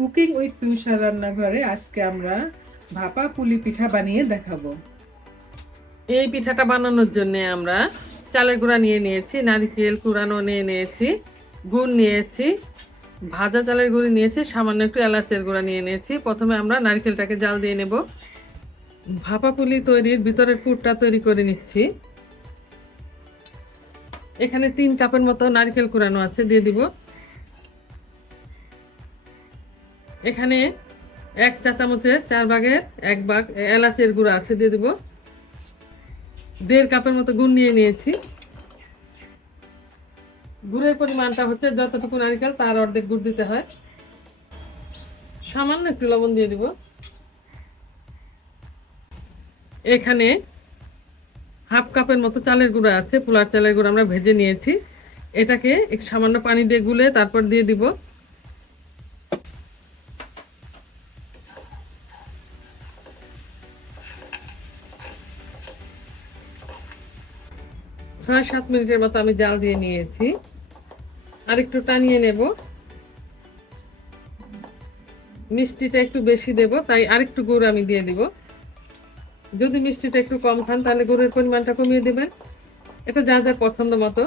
Cooking with পিউষা রান্নাঘরে আজকে আমরা ভাপা পুলি পিঠা বানিয়ে দেখাবো। এই পিঠাটা বানানোর জন্য আমরা চালের গুঁড়া নিয়ে নিয়েছি, নারিকেল কুড়ানো নিয়ে নিয়েছি, গুড় নিয়েছি, ভাজা চালের গুঁড়ি নিয়েছি, সামান্য একটু এলাচের গুঁড়া নিয়ে নিয়েছি। প্রথমে আমরা নারকেলটাকে জাল দিয়ে নেব। ভাপা পুলি তৈরির ভিতরের পুরটা তৈরি করে নিচ্ছি। এখানে তিন কাপের মতো নারকেল কুড়ানো আছে, দিয়ে দিব। এখানে এক চা চামচের চার ভাগের এক ভাগ এলাচের গুঁড়া আছে, দিয়ে দিব। দেড় কাপের মতো গুড় নিয়ে নিয়েছি। গুড়ের পরিমাণটা হচ্ছে যতটুকু নারিকেল, তার অর্ধেক গুড় দিতে হয়। সামান্য একটু লবণ দিয়ে দিব। এখানে হাফ কাপের মতো চালের গুঁড়া আছে, পোলার চালের গুঁড়া আমরা ভেজে নিয়েছি। এটাকে একটু সামান্য পানি দিয়ে গুলে তারপর দিয়ে দিব। ছয় সাত মিনিটের মতো আমি জাল দিয়ে নিয়েছি। আর একটু টানিয়ে নেব। মিষ্টিটা একটু বেশি দেব, তাই আরেকটু গুড় আমি দিয়ে দিব। যদি মিষ্টিটা একটু কম খান, তাহলে গুড়ের পরিমাণটা কমিয়ে দেবেন। এটা যা যা পছন্দ মতো।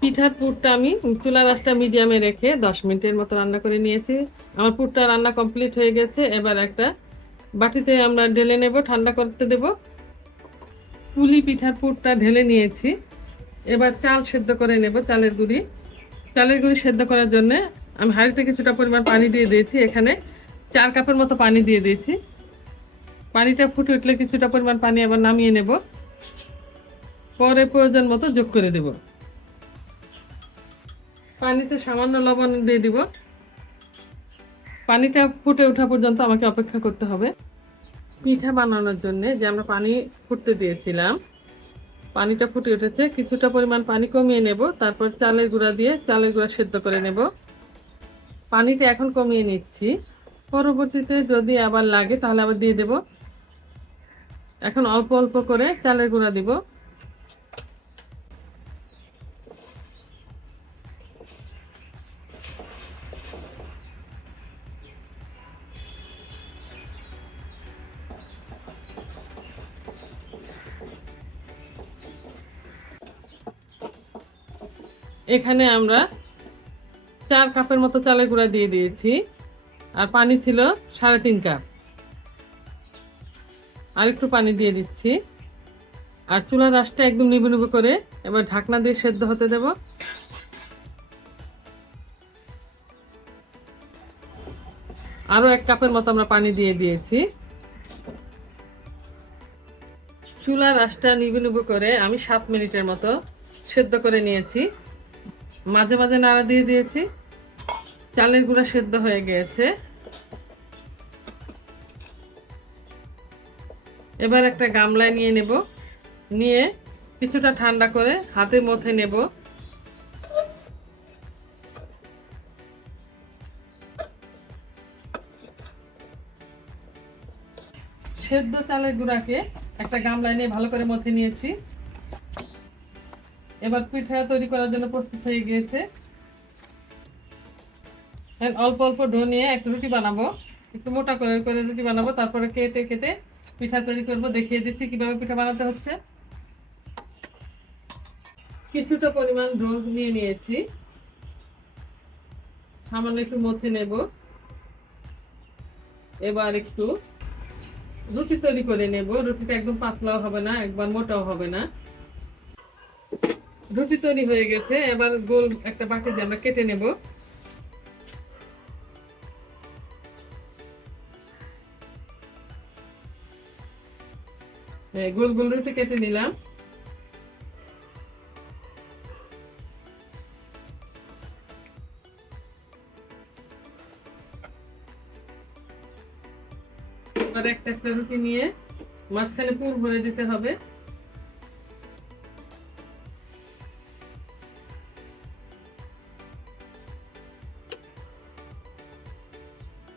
পিঠার পুরটা আমি চুলা রাসটা মিডিয়ামে রেখে দশ মিনিটের মতো রান্না করে নিয়েছি। আমার পুরটা রান্না কমপ্লিট হয়ে গেছে। এবার একটা বাটিতে আমরা ঢেলে নেব, ঠান্ডা করতে দেবো। পুলি পিঠার পুরটা ঢেলে নিয়েছি। এবার চাল সেদ্ধ করে নেব, চালের গুঁড়ি। চালের গুঁড়ি সেদ্ধ করার জন্য আমি হাঁড়িতে কিছুটা পরিমাণ পানি দিয়ে দিয়েছি। এখানে চার কাপের মতো পানি দিয়ে দিয়েছি। পানিটা ফুটে উঠলে কিছুটা পরিমাণ পানি আবার নামিয়ে নেব। পরে প্রয়োজন মতো যোগ করে দেব। পানিতে সামান্য লবণ দিয়ে দিব। পানিটা ফুটে ওঠা পর্যন্ত আমাকে অপেক্ষা করতে হবে। পিঠা বানানোর জন্য যে আমরা পানি ফুটতে দিয়েছিলাম, পানিটা ফুটে উঠেছে। কিছুটা পরিমাণ পানি কমিয়ে নেব, তারপর চালের গুঁড়া দিয়ে চালের গুঁড়া সেদ্ধ করে নেব। পানিটা এখন কমিয়ে নিচ্ছি। পরবর্তীতে যদি আবার লাগে তাহলে আবার দিয়ে দেব। এখন অল্প অল্প করে চালের গুঁড়া দিব। এখানে আমরা চার কাপের মতো চালের গুঁড়া দিয়ে দিয়েছি। আর পানি ছিল সাড়ে তিন কাপ। আর একটু পানি দিয়ে দিচ্ছি। আর চুলার রাসটা একদম নিবু নিবু করে এবার ঢাকনা দিয়ে সেদ্ধ হতে দেব। আরও এক কাপের মতো আমরা পানি দিয়ে দিয়েছি। চুলার রাসটা নিবু নিবু করে আমি সাত মিনিটের মতো সেদ্ধ করে নিয়েছি। মাঝে মাঝে নাড়া দিয়ে দিয়েছি। চালের গুঁড়া সেদ্ধ হয়ে গিয়েছে এবার একটা গামলায় নিয়ে নেব। নিয়ে কিছুটা ঠান্ডা করে হাতে মথে নেব। সেদ্ধ চালের গুঁড়াকে একটা গামলায় নিয়ে ভালো করে মথে নিয়েছি। এবার পিঠা তৈরি করার জন্য প্রস্তুত হয়ে গিয়েছে। অল্প অল্প ডো নিয়ে একটা রুটি বানাবো। একটু মোটা করে করে রুটি বানাবো, তারপরে কেটে কেটে পিঠা তৈরি করব। দেখিয়ে দিচ্ছি কীভাবে পিঠা বানাতে হচ্ছে। কিছুটা পরিমাণ ডো নিয়ে নিয়েছি। সামান্য একটু মথে নেব। এবার একটু রুটি তৈরি করে নেব। রুটিটা একদম পাতলাও হবে না, একবার মোটাও হবে না। রুটি তৈরি হয়ে গেছে। এবার গোল একটা বাটি দিয়ে আমরা কেটে নেব। গোল গোল রুটি কেটে নিলাম। একটা একটা রুটি নিয়ে মাঝখানে পুর ভরে দিতে হবে।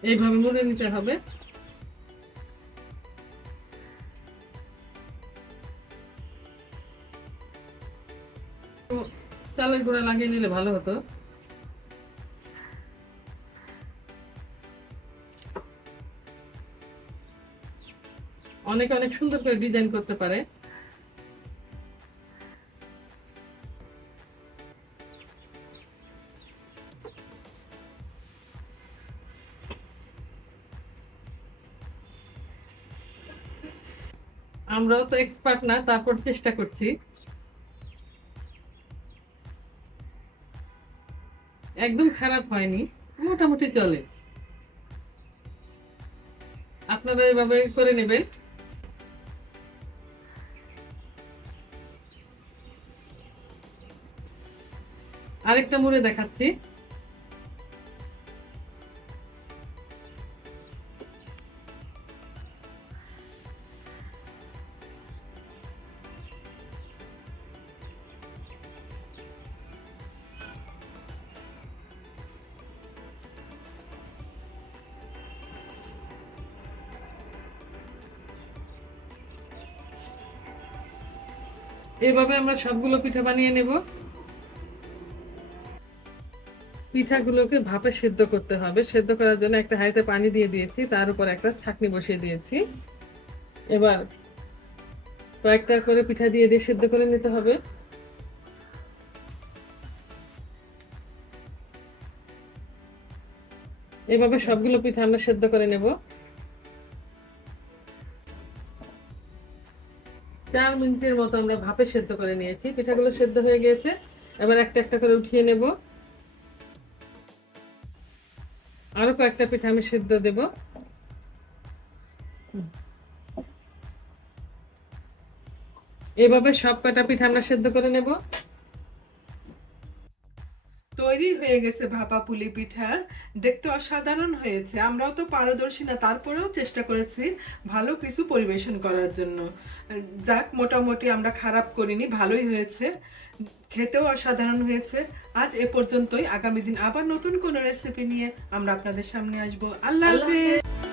এইভাবে মুড়ে নিতে হবে। চালের গুঁড়া লাগিয়ে নিলে ভালো হতো। অনেকে অনেক সুন্দর করে ডিজাইন করতে পারে। আমরাও তো এক্সপার্ট না, তারপর চেষ্টা করছি। একদম খারাপ হয়নি, মোটামুটি চলে। আপনারা এভাবে করে নেবেন। আরেকটা মুড়ে দেখাচ্ছি। এভাবে আমরা সবগুলো পিঠা বানিয়ে নেব। পিঠাগুলোকে ভাপে সেদ্ধ করতে হবে। সেদ্ধ করার জন্য একটা হাঁড়িতে পানি দিয়ে দিয়েছি, তার উপর একটা ছাকনি বসিয়ে দিয়েছি। এবার কয়েকটা করে পিঠা দিয়ে দিয়ে সেদ্ধ করে নিতে হবে। এভাবে সবগুলো পিঠা আমরা সেদ্ধ করে নেব। চার মিনিটের মতো আমরা ভাপে সেদ্ধ করে নিয়েছি। পিঠাগুলো সেদ্ধ হয়ে গিয়েছে এবার একটা একটা করে উঠিয়ে নেব। আরও কয়েকটা পিঠা আমি সেদ্ধ দেব। এভাবে সব কটা পিঠা আমরা সেদ্ধ করে নেব। তৈরি হয়ে গেছে ভাপা পুলি পিঠা। দেখতে অসাধারণ হয়েছে। আমরাও তো পারদর্শী না তারপরেও চেষ্টা করেছি ভালো কিছু পরিবেশন করার জন্য। যাক মোটামুটি আমরা খারাপ করিনি ভালোই হয়েছে। খেতেও অসাধারণ হয়েছে। আজ এ পর্যন্তই। আগামী দিন আবার নতুন কোনো রেসিপি নিয়ে আমরা আপনাদের সামনে আসব। আল্লাহ হাফেজ।